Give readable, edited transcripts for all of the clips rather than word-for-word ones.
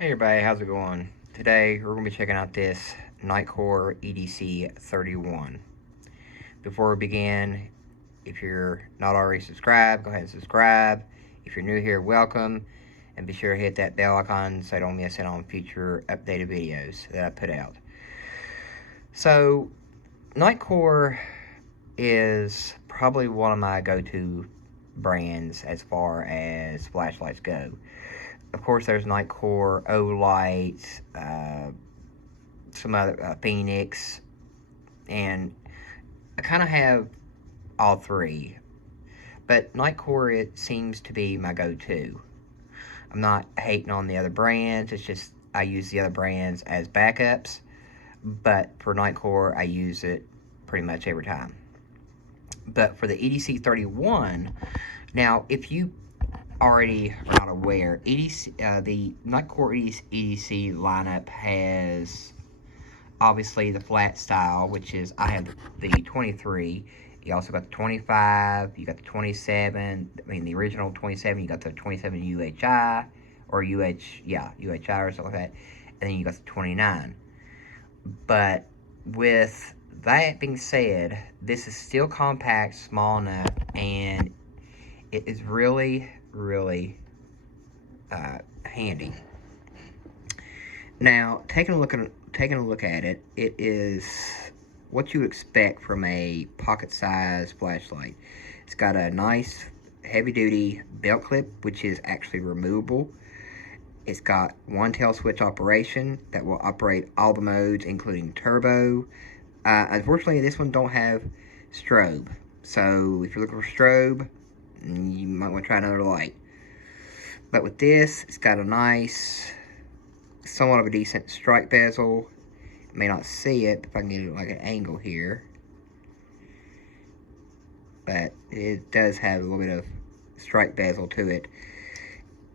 Hey everybody, how's it going? Today we're going to be checking out this Nitecore EDC 31. Before we begin, if you're not already subscribed, go ahead and subscribe. If you're new here, welcome. And be sure to hit that bell icon so you don't miss out on future updated videos that I put out. So, Nitecore is probably one of my go-to brands as far as flashlights go. Of course, there's Nitecore, O-Light, some other Phoenix, and I kind of have all three. But Nitecore, it seems to be my go-to. I'm not hating on the other brands. It's just I use the other brands as backups. But for Nitecore, I use it pretty much every time. But for the EDC 31, now if you already are not aware, the Nitecore EDC lineup has obviously the flat style, which is I have the 23. You also got the 25. You got the 27. I mean the original 27. You got the 27 UHI or UHI or something like that, and then you got the 29. But with that being said, this is still compact, small enough, and it is really handy. Now, taking a look at it, it is what you would expect from a pocket-sized flashlight. It's got a nice heavy-duty belt clip, which is actually removable. It's got one tail switch operation that will operate all the modes, including turbo. Unfortunately, this one don't have strobe. So if you're looking for strobe, you might want to try another light. But with this, it's got a nice, somewhat of a decent strike bezel. You may not see it if I can get it like an angle here. But it does have a little bit of strike bezel to it.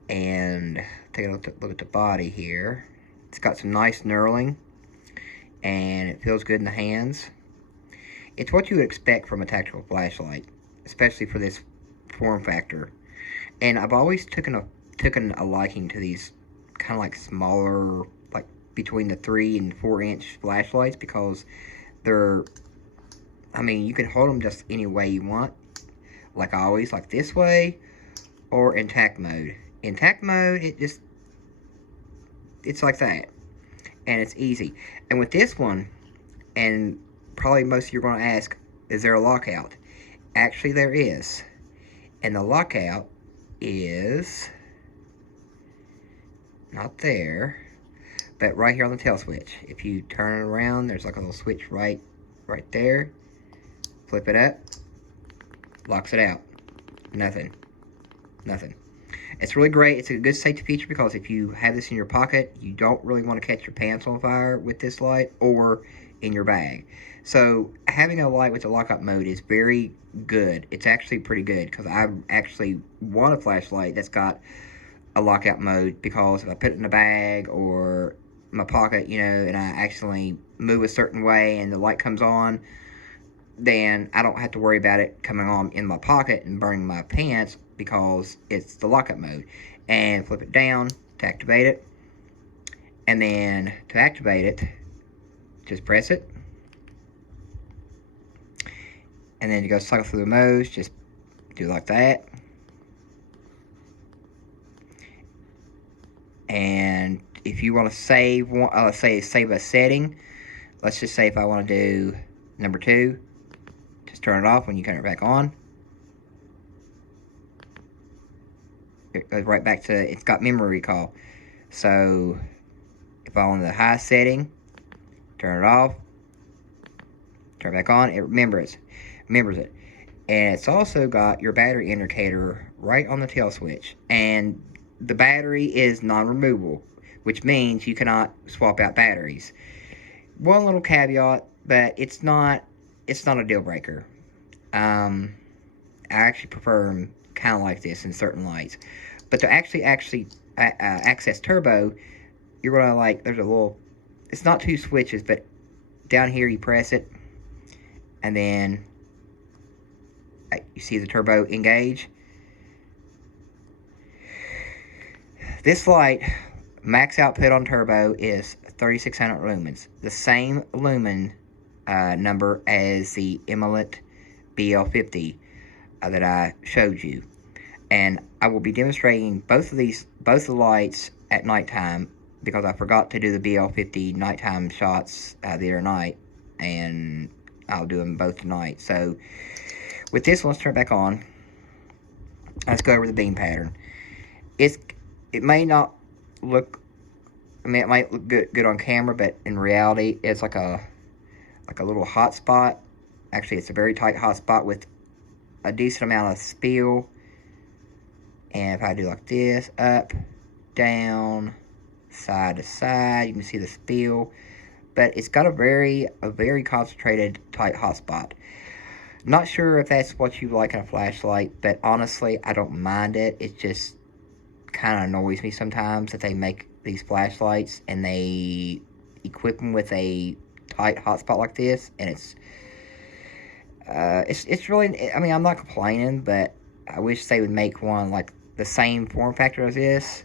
And take a look at the body here. It's got some nice knurling, and it feels good in the hands. It's what you would expect from a tactical flashlight, especially for this form factor. And I've always taken a liking to these kind of like smaller, like between the 3 and 4 inch flashlights, because they're, I mean, you can hold them just any way you want, like always, like this way, or in tack mode. In tack mode, it's like that, and it's easy. And with this one, and probably most of you are going to ask, is there a lockout? Actually, there is. And the lockout is not there, but right here on the tail switch. If you turn it around, there's like a little switch right there. Flip it up, locks it out. Nothing. It's really great. It's a good safety feature because if you have this in your pocket, you don't really want to catch your pants on fire with this light, or in your bag. So having a light with the lockout mode is very good. It's actually pretty good, because I actually want a flashlight that's got a lockout mode, because if I put it in a bag or my pocket, you know, and I accidentally move a certain way and the light comes on, then I don't have to worry about it coming on in my pocket and burning my pants, because it's the lockout mode. And flip it down to activate it, and then to activate it, just press it, and then you go cycle through the modes. Just do like that, and if you want to save one, save a setting, let's just say if I want to do number 2, just turn it off when you turn it back on. It goes right back to, it's got memory recall. So if I want the high setting, turn it off, turn it back on, it remembers it. And it's also got your battery indicator right on the tail switch. And the battery is non-removable, which means you cannot swap out batteries. One little caveat, but it's not a deal breaker. I actually prefer them kind of like this in certain lights. But to actually access turbo, you're gonna, like, there's a little, it's not 2 switches, but down here you press it, and then you see the turbo engage. This light, Max output on turbo is 3600 lumens, the same lumen number as the Eminent BL50 that I showed you. And I will be demonstrating both of the lights at nighttime, because I forgot to do the BL50 nighttime shots the other night, and I'll do them both tonight. So with this one, let's turn it back on. Let's go over the beam pattern. It may not look, I mean, it might look good on camera, but in reality, it's like a little hot spot. Actually, it's a very tight hot spot with a decent amount of spill. And if I do like this, up, down, side to side, you can see the spill. But it's got a very concentrated, tight hot spot. Not sure if that's what you like in a flashlight, but honestly, I don't mind it. It just kind of annoys me sometimes that they make these flashlights and they equip them with a tight hotspot like this, and it's really, I mean, I'm not complaining, but I wish they would make one like the same form factor as this,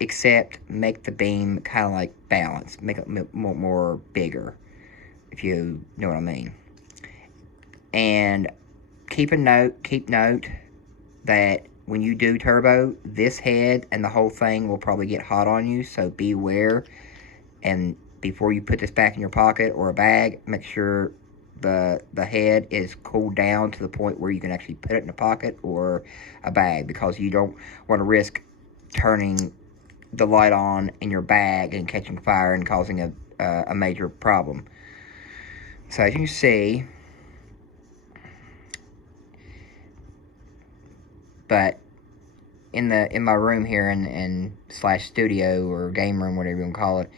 except make the beam kind of like balanced, make it more bigger, if you know what I mean. And keep note that when you do turbo, this head and the whole thing will probably get hot on you, so beware. And before you put this back in your pocket or a bag, make sure the head is cooled down to the point where you can actually put it in a pocket or a bag, because you don't want to risk turning the light on in your bag and catching fire and causing a major problem. So as you can see, but in my room here in slash studio or game room, whatever you want to call it,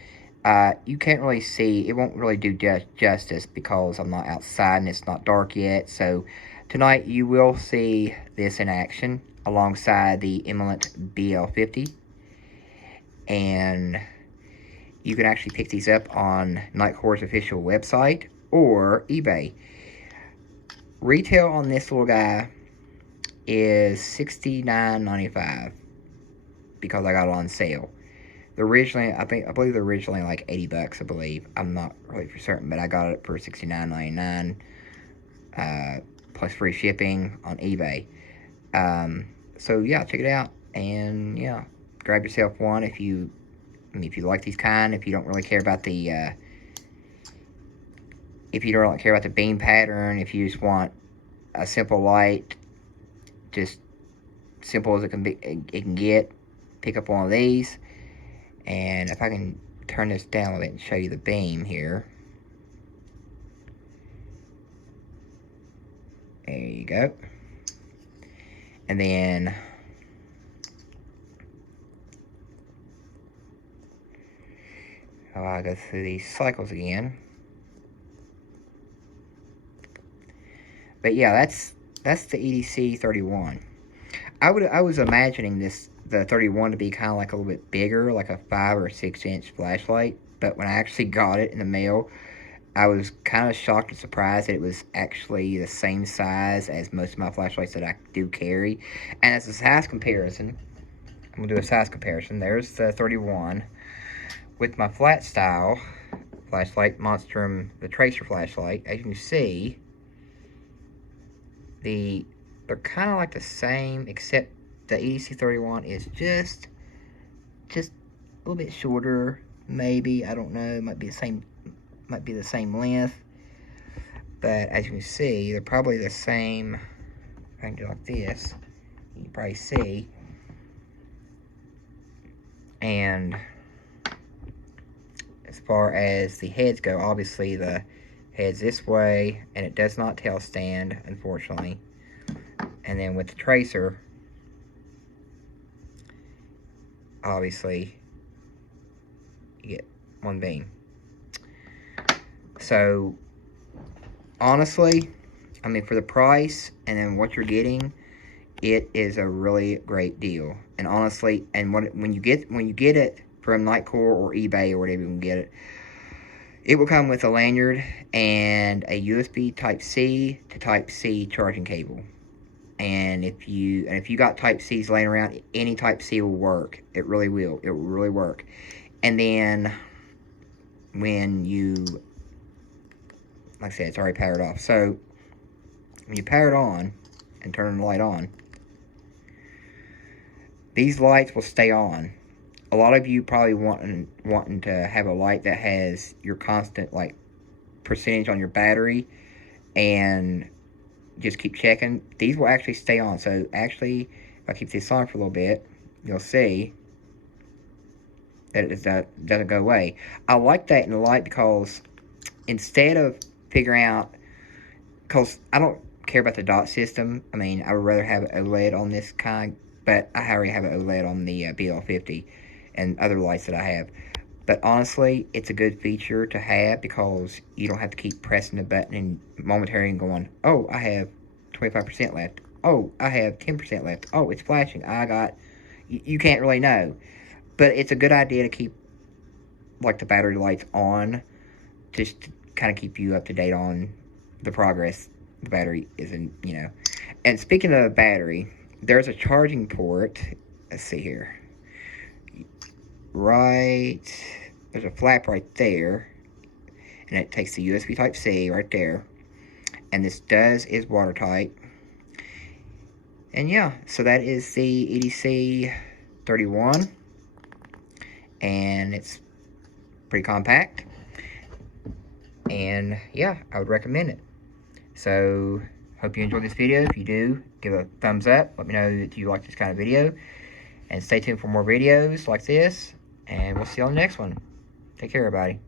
you can't really see. It won't really do justice because I'm not outside and it's not dark yet. So tonight you will see this in action alongside the Eminent BL50, and you can actually pick these up on Nitecore's official website or eBay. Retail on this little guy is $69.95 because I got it on sale. Originally, I believe they're originally like $80, I believe. I'm not really for certain, but I got it for $69.99 plus free shipping on eBay. So yeah, check it out, and yeah, grab yourself one if you like these kind. If you don't really care about the beam pattern, if you just want a simple light, just simple as it can get, pick up one of these. And if I can turn this down a bit and show you the beam here. There you go. And then I'll go through these cycles again. But yeah, that's the EDC 31. I was imagining the 31 to be kind of like a little bit bigger, like a 5 or 6 inch flashlight. But when I actually got it in the mail, I was kind of shocked and surprised that it was actually the same size as most of my flashlights that I do carry. And as a size comparison, I'm going to do a size comparison. There's the 31 with my flat style flashlight, Monstrum, the tracer flashlight. As you can see, they're kind of like the same, except the EDC 31 is just a little bit shorter, maybe. I don't know. Might be the same length. But as you can see, they're probably the same. If I can do like this, you can probably see. And as far as the heads go, obviously the head's this way, and it does not tail stand, unfortunately. And then with the tracer, obviously, you get one beam. So, honestly, I mean, for the price and then what you're getting, it is a really great deal. And honestly, and when you get it from Nitecore or eBay or whatever you can get it, it will come with a lanyard and a USB Type-C to Type-C charging cable. And if you got type C's laying around, any type C will work. It really will. It will really work. And then when you, like I said, it's already powered off. So when you power it on and turn the light on, these lights will stay on. A lot of you probably wanting to have a light that has your constant like percentage on your battery and just keep checking. These will actually stay on. So actually, if I keep this on for a little bit, you'll see that it doesn't go away. I like that in the light because instead of figuring out, because I don't care about the dot system. I mean, I would rather have an OLED on this kind, but I already have an OLED on the BL50 and other lights that I have. But honestly, it's a good feature to have because you don't have to keep pressing the button and momentarily and going, oh, I have 25% left. Oh, I have 10% left. Oh, it's flashing. You can't really know. But it's a good idea to keep, like, the battery lights on, just to kind of keep you up to date on the progress the battery is in, you know. And speaking of the battery, there's a charging port. Let's see here. There's a flap right there, and it takes the USB Type-C right there, and this is watertight. And yeah, so that is the EDC 31, and it's pretty compact, and yeah, I would recommend it. So hope you enjoyed this video. If you do, give a thumbs up, let me know that you like this kind of video, and stay tuned for more videos like this. And we'll see you on the next one. Take care, everybody.